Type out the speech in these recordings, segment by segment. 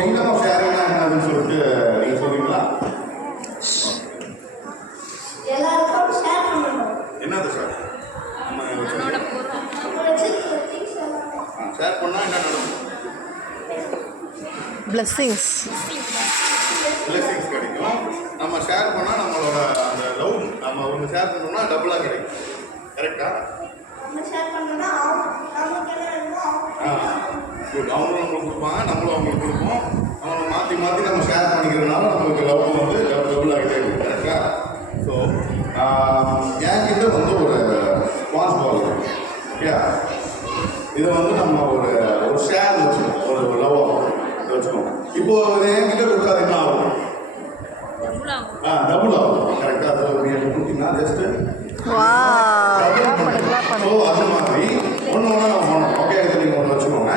Kingdom of sharing என்னன்னு சொல்லிட்டு நீங்கள் சொல்றீங்களா? எல்லாருக்கும் ஷேர் பண்ணணும். என்னது சார்? ஷேர் பண்ணால் என்ன நடக்கும்? பிளெஸ்ஸிங்ஸ் கிடைக்கும். நம்ம ஷேர் பண்ணால் நம்மளோட அந்த லவ் நம்ம ஒன்று ஷேர் பண்ணோம்னா டபுளாக கிடைக்கும். கரெக்டா? குட். அவங்களும் நம்மளுக்கு கொடுப்பாங்க, நம்மளும் அவங்களுக்கு கொடுப்போம். அவங்க மாற்றி மாற்றி நம்ம ஷேர் பண்ணிக்கிறதுனால நம்மளுக்கு லவ் வந்து டபுள் ஆகிட்டே இருக்கும். கரெக்டா? ஸோ என்கிட்ட வந்து ஒரு ஸ்பான்ஸ் பால் இருக்கு. ஓகே, இதை வந்து நம்ம ஒரு ஷேர் வச்சுக்கோம், ஒரு லவ் வச்சுக்கோம். இப்போ என்கிட்ட கொடுத்தா என்ன ஆகும்? டபுள் ஆகும். கரெக்டாக? ஸோ கொடுத்தீங்கன்னா ஜஸ்ட்டு ஸோ அது மாதிரி ஒன்று ஒன்று நம்ம பண்ணணும். ஓகே, இதை நீங்கள் ஒன்று வச்சுக்கோங்க,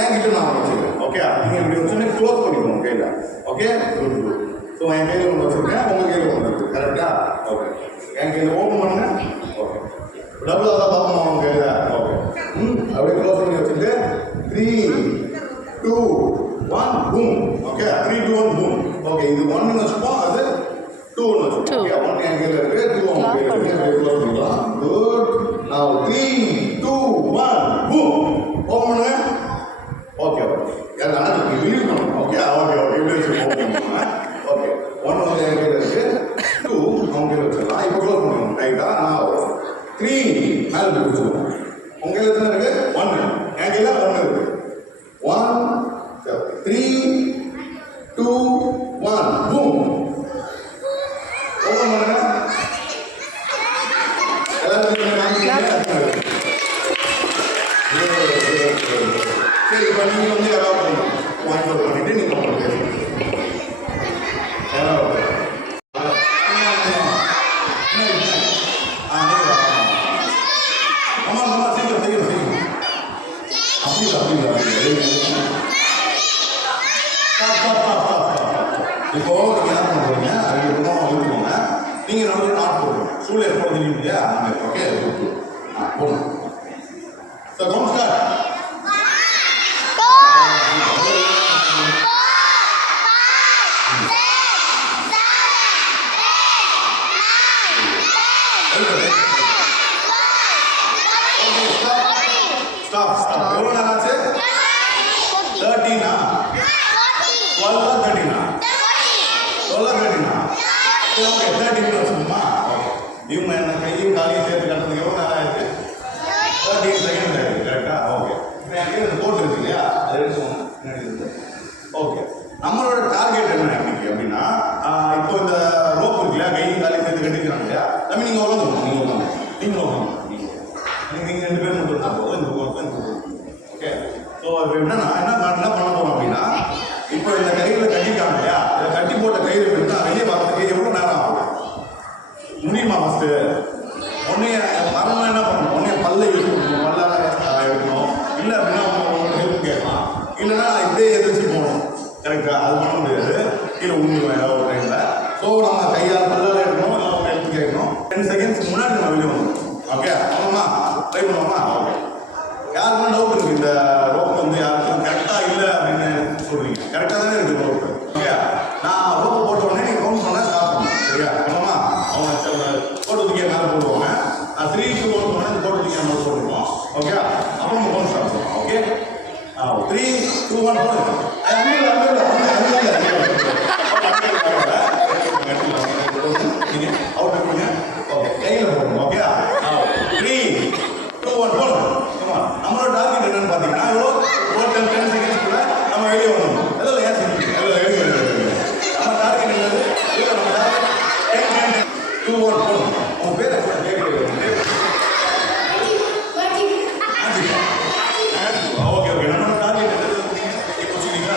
என்கிட்ட நான் ஒன்று வச்சுருக்கேன். ஓகே, நீங்கள் இப்படி வச்சுன்னு க்ளோஸ் பண்ணிக்கணும் கையில். Okay, good good. ஸோ என் கையில் ஒன்று வச்சுருக்கேன், உங்கள் கையில் ஒன்று இருக்குது. கரெக்டா? ஓகே, என் கையில் ஓப்பன் பண்ணுங்க. ஓகே, டபுளாக தான் பார்ப்போம் அவங்க கையில். ஓகே, அப்படியே க்ளோஸ் பண்ணி வச்சுட்டு 3, 2, 1 பூம். Okay, 3, 2, 1 boom. ஓகே, இது 1 வச்சுப்போம், அது 2 வச்சுப்போம். ஓகே, 1 என் கையில் இருக்குது, 2 அவங்க கையில் இருக்குது. க்ளோஸ் பண்ணிக்கலாம். குட். Now 3, 2, 1 boom. ஓப்பன் பண்ணுங்க. ஓகே ஓகே, யாரும் நடந்து ரிலீவ் பண்ணணும். ஓகே ஓகே ஓகே, இப்படி வச்சுக்கோங்க. ஓகே, 1 வந்து என் கையில் இருக்குது, 2 அவங்க கையில் வச்சுக்கலாம். இப்போ க்ளோஸ் பண்ணணும். ரைட்டா? நான் 3 மேலே வச்சுக்கோங்க. உங்கள் கையில் எத்தனை இருக்குது? 1. என் கையில் 1 இருக்குது. 1, 3, 2, 1 பூம். ஓப்பன் பண்ணுங்க. சரி, இப்போ நீங்கள் வந்து யாராவது பண்ணணும், வாங்கி அவுட் பண்ணிவிட்டு நீங்கள் அவங்க பேசுங்க. யாராவது ஆமாம் சீக்கிரம் சீக்கிரம் சீக்கிரம். இப்போ நீங்கள் என்ன பண்ணுறீங்க? அதுக்கப்புறம் எழுதுக்கோங்க. நீங்கள் நம்ம நாட் போடுங்க. சூழல் ஏற்படுத்தி இல்லையா? ஓகே, போடணும். So count start. எவ்வளோ நேரம் ஆச்சு? 13 12 13 ஓகே, 13 வச்சுக்கோமா. ஓகே, இவங்க என்ன கையும் காலையும் சேர்த்து கட்டுறதுக்கு எவ்வளோ நேரம் ஆயிருக்கு? 13 செகண்ட் ஆயிருக்கு. கரெக்டா? ஓகே, இப்போ என் கையில் போட்டு இருக்கு இல்லையா, அது எடுத்துக்கோங்க. ஓகே, நம்மளோட டார்கெட் என்ன அப்படின்னா, இப்போ இந்த ரோப் இருக்கு இல்லையா, கையும் காலையும் சேர்த்து கட்டிக்கிறாங்க இல்லையா, தம்பி நீங்கள் உட்காந்துக்கணும். நீங்கள் உட்காந்து நீங்கள் 2 பேர் மட்டும் தான் போதும். இந்த ஓகே, ஸோ இப்போ என்னன்னா என்ன பண்ண போகிறோம் அப்படின்னா, இப்போ இந்த கையில் கட்டிக்காங்க இல்லையா, இதை கட்டி போட்ட கையில் எடுத்தா வெளியே வரதுக்கு எவ்வளோ நேரம் ஆகும் முடியுமா? ஃபஸ்ட்டு ஒன்றே வரணும், என்ன பண்ணணும்? ஒன்றே பல்ல யூஸ் பண்ணணும், பல்லால் எடுக்கணும். இல்லை அப்படின்னா அவங்க ஹெல்ப் கேட்கலாம், இல்லைன்னா இப்படியே எதிர்த்து போகணும். கரெக்டாக? அது பண்ண முடியாது, கீழே உண்மையும் ஏதாவது ஒரு டைமில். ஸோ நம்ம கையால் பல்லால் எடுக்கணும், இல்லை அவங்க ஹெல்ப் கேட்கணும். 10 செகண்ட்ஸ் முன்னாடி நம்ம வெளியே வரணும். ஓகே, ஆமாம்மா, ட்ரை பண்ணுவோமா? ஓகே, யாருக்கும் டவுட் இருக்குது இந்த ரோப் வந்து யாருக்கும் கரெக்டாக இல்லை அப்படின்னு சொல்கிறீங்க? கரெக்டாக தானே இருக்குது ரோப்பு. ஓகே, நான் ரோப்பு போட்ட உடனே நீங்கள் கவுண்ட் பண்ண ஸ்டார்ட் பண்ணணும். சரியா? ஆமாம்மா, அவங்க போட்டதுக்கே மேலே போடுவாங்க. 3, 2, 1 சொன்னால் போட்டதுக்கே மேலே போட்டுருவோம். ஓகே, அப்புறம் நம்ம கவுண்ட் ஸ்டார்ட் பண்ணுவோம். ஓகே, 3, 2, 1 போடுங்க. நீங்கள் அவுட் பண்ணுங்க. ஓகே, கையில் போடணும். ஓகே, 3, 2, 1 போடணும். நம்மளோட டார்கெட் என்னன்னு பார்த்தீங்கன்னா, 10 செகண்ட்ஸ்க்குள்ள நம்ம வெளியே வரணும். எல்லாம் ஏன் சொல்லுங்க, நம்ம டார்கெட் என்னது? நம்ம டார்கெட் 10, 2, 1 போடணும். உங்கள் பேர் ஓகே ஓகே, நம்மளோட டார்கெட் என்னது? இப்போ சொன்னீங்களா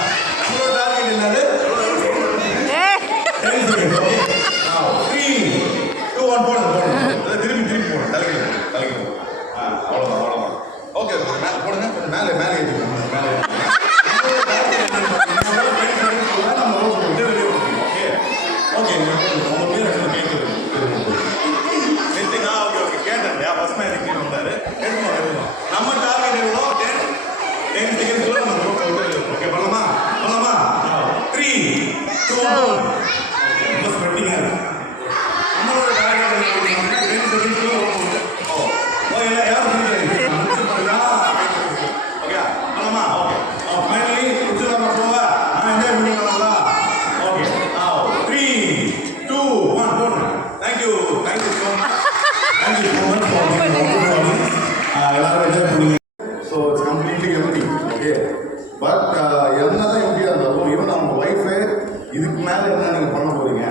மேலே என்ன நீங்கள் பண்ண போகிறீங்க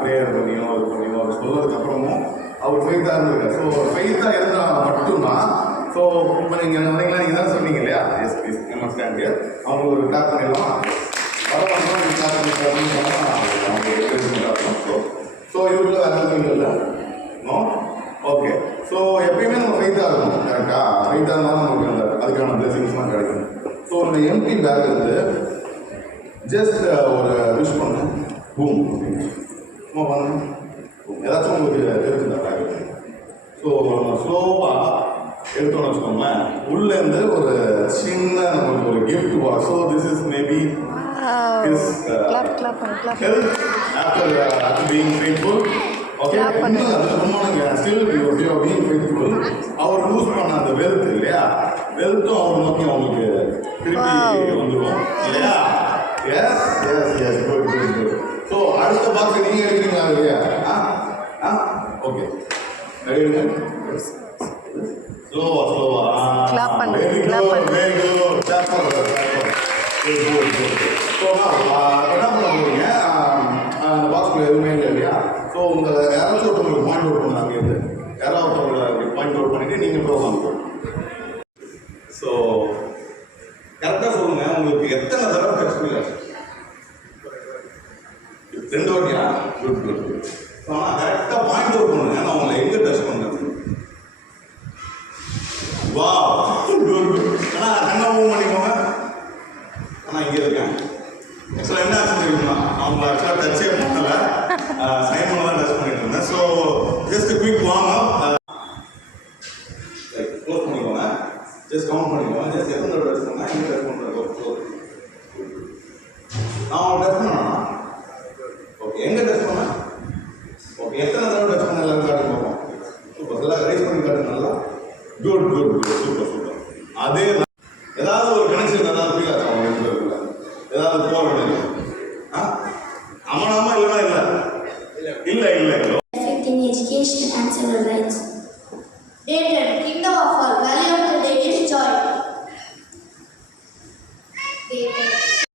ப்ரேயர் பண்ணியோ இது பண்ணியோ அவர் சொல்றதுக்கு அப்புறமும் அவர் ஃபெய்த்தாக இருந்திருக்காரு. ஸோ ஃபெய்த்தாக இருந்தால் மட்டும்தான். ஸோ இப்போ நீங்கள் வந்தீங்களா, நீங்கள் தான் சொன்னீங்க இல்லையா, எஸ் ப்ளீஸ் நம்ம ஸ்டாண்ட் அவங்களுக்கு ஒரு கிளாப் பண்ணிடலாம். பரவாயில்ல கிளாப் பண்ணி அவங்களுக்கு ஸோ இவருக்குள்ள வேறு எதுவும் இல்லை. No okay. ஸோ எப்பயுமே நம்ம ஃபெய்த்தாக இருக்கணும். கரெக்டாக ஃபெய்த்தாக இருந்தாலும் நமக்கு அந்த அதுக்கான பிளெஸிங்ஸ்லாம் கிடைக்கும். ஸோ அந்த எம்பி பேக் இருந்து ஜஸ்ட் ஒரு விஷ் பண்ணு, பூம் சும்மா பண்ணு, ஏதாச்சும் உங்களுக்கு தெரிஞ்சுதா பேக். ஸோ நம்ம ஸ்லோவாக எடுத்தோம்னு வச்சுக்கோங்களேன், உள்ளேருந்து ஒரு சின்ன நம்மளுக்கு ஒரு கிஃப்ட் வா. So this is maybe his help after being faithful. Okay, still you are being faithful. அவர் லூஸ் பண்ண அந்த வெல்த் இல்லையா, வெல்த்தும் அவர் நோக்கி அவங்களுக்கு திருப்பி வந்துடும் இல்லையா. Yes yes yes good good good. So அடுத்த பாக்ஸ் நீங்கள் எடுக்கிறீங்களா இல்லையா? Okay ready. ஸ்லோவா ஸ்லோவா very good very good. Clap பண்ணுங்க. ஸோ என்ன பண்ண போகிறீங்க, அந்த பாக்ஸில் எதுவுமே இல்லை இல்லையா. ஸோ உங்களை யாராச்சும் ஒருத்தவங்களுக்கு பாயிண்ட் அவுட் பண்ணாங்க, இருந்து யாராவது ஒருத்தவங்களை பாயிண்ட் அவுட் பண்ணிவிட்டு நீங்கள் ப்ரோக்ராம் போகணும். ஸோ கரெக்டாக சொல்லுங்கள், உங்களுக்கு எத்தனை தடவை எக்ஸ்பீரியன்ஸ்? 2 வாட்டியா? Good good good. ஸோ ஆனால் கரெக்டாக பாயிண்ட் அவுட் பண்ணுங்க, நான் உங்களை எங்கே டச் பண்ணுறது. வா குட் குட். ஆனால் கண்ணா மூவ் பண்ணிக்கோங்க. ஆனால் இங்கே இருக்கேன். ஆக்சுவலாக என்ன ஆச்சு தெரியுமா, அவங்க ஆக்சுவலாக டச்சே பண்ணல, சைமனை தான் டச் பண்ணிட்டு இருந்தேன். So just quick warm up. Close பண்ணிக்கோங்க, ஜஸ்ட் கவுண்ட் பண்ணிக்கோங்க. ஜஸ்ட் எத்தனை டச் பண்ணால் இங்கே டச் பண்ணுறது. நான் உங்கள்கிட்ட